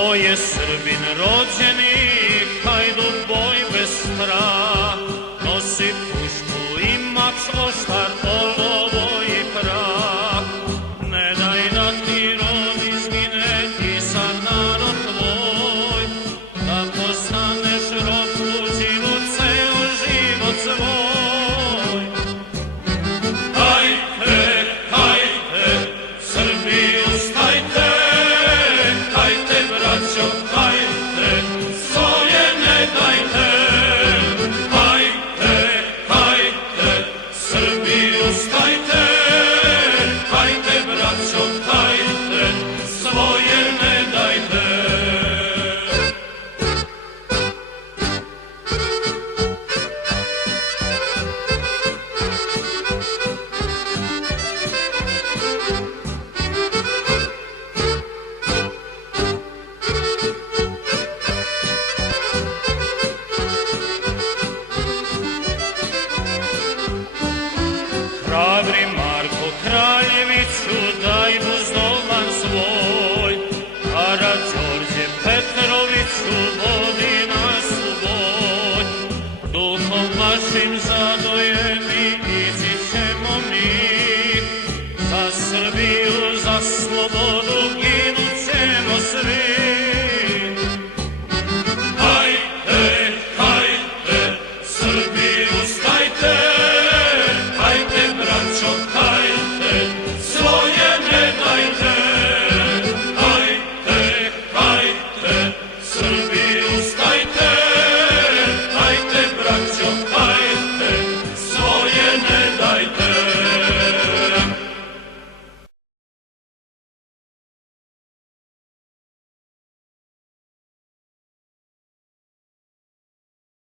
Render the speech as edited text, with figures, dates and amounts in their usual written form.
To je Srbin rođeni, hajduk boj bez strah, nosi pušku i mač, oštar, olovo i prah. Ne daj da ti rod izgine i sad narod tvoj, da postaneš rob tuđi u ceo život svoj. Hajde, hajde, Srbi, ustajte, hajde, braćo, hajde, svoje ne dajte. Hajde, hajde, Srbi, ustajte, hajde, braćo, hajde, svoje ne dajte. Hrabri Marko Kraljeviću, daj buzdovan svoj, Karađorđe Petroviću, vodi nas u boj. Duhom vašim zadojeni ići ćemo mi, za Srbiju, za slobodu ginut ćemo svi. Hajde, hajde, Srbi, ustajte, hajde, braćo, hajde, svoje ne dajte. Hajde, hajde, Srbi,